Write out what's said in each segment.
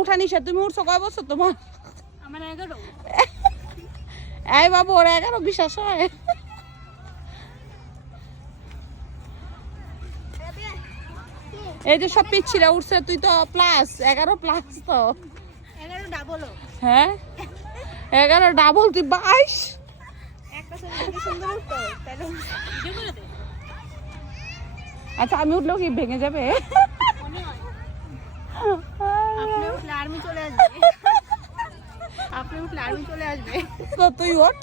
উঠা নিষেধ। তুমি উঠছো কয় বছর তোমার? আমার 11। এই বাবু ওর 11 বিশ্বাস হয়? এই যে সব পিচ্ছিরা উঠছে, তুই তো প্লাস 11 প্লাস তো। 11 ডাবল। হ্যাঁ 11 ডাবল, তুই 22। একটা ছবি দেখে সুন্দর উঠতো তাহলে ভিডিও করে দে। আচ্ছা আমি উঠলেও কি ভেঙে যাবে? মনে হয় আপনি উঠলে আর্মি চলে আসবে। আপনি উঠলে আর্মি চলে আসবে। তো তুই ওঠ।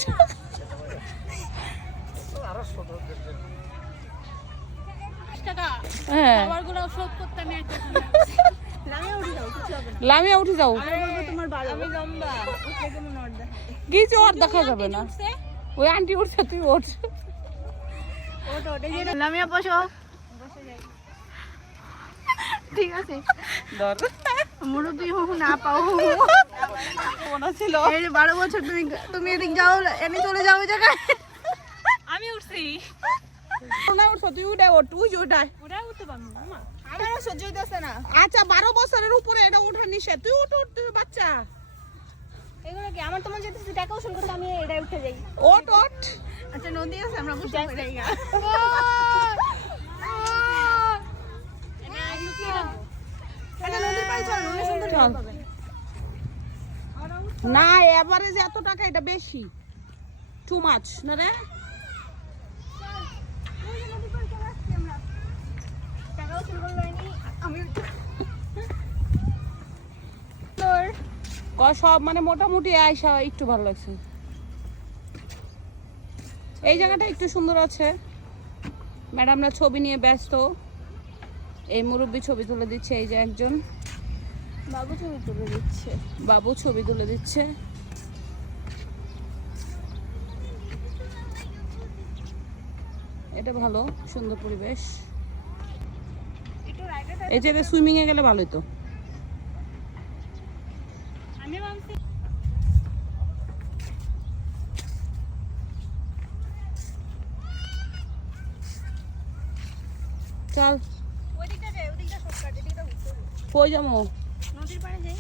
টাকা হ্যাঁ খাবারগুলো শোধ করতে আমি একটা লামিয়া উঠে যাও, কিছু হবে না। লামিয়া উঠে যাও। আমি বলবো তোমার ভালো, আমি লম্বা উঠলে কেমন ওর দেখা কিছু আর দেখা যাবে না। ওই আন্টি উঠছে, তুই ওঠ। ওটা ওটা যে লামিয়া বসো, বসে যাই। ঠিক আছে ধর মুরব্বি হো না পাও মনে ছিল। এই যে 12 বছর তুমি এদিক যাও, এনে চলে যাও ওই জায়গায়। আমি উঠছি। না উঠছো, তুই উঠে ওঠ, তুই উঠায়। ওটা উঠতে পারবো না মা, আমারও সহ্য হইতেছে না। আচ্ছা 12 বছরের উপরে এটা ওঠা নিষেধ, তুই উঠ উঠ, তুই বাচ্চা। এগুলো কি আমার তোমার যেতে টাকা উসুল করতে আমি এটা উঠে যাই। ওঠ ওঠ। আচ্ছা নদী আছে, আমরা বসে পড়ে গা। এটা নদীর পাড়ে চল, নদী সুন্দর চল। পাবেন। না এবারে যে এত টাকা এটা বেশি, টু মাচ না রে। ওই যে নদীর পাড়ে চলে আসছি আমরা। টাকা উসুল করে যাইনি আমি। তোর সব মানে মোটামুটি আয়সা একটু ভালো লাগছে। এই জায়গাটা একটু সুন্দর আছে। ম্যাডামরা ছবি নিয়ে ব্যস্ত। এই মুরব্বি ছবি তুলে দিচ্ছে, এই যে একজন বাবু ছবি তুলে দিচ্ছে। বাবু ছবি তুলে দিচ্ছে। এটা ভালো, সুন্দর পরিবেশ। একটু রাইডে এই যে সুইমিং এ গেলে ভালোই তো। আমি ভাবছি চল ওই দিকটা শর্টকাট, এদিকটা ঘুরতে হবে। কই যাবো? নদীর পাড়ে যাই।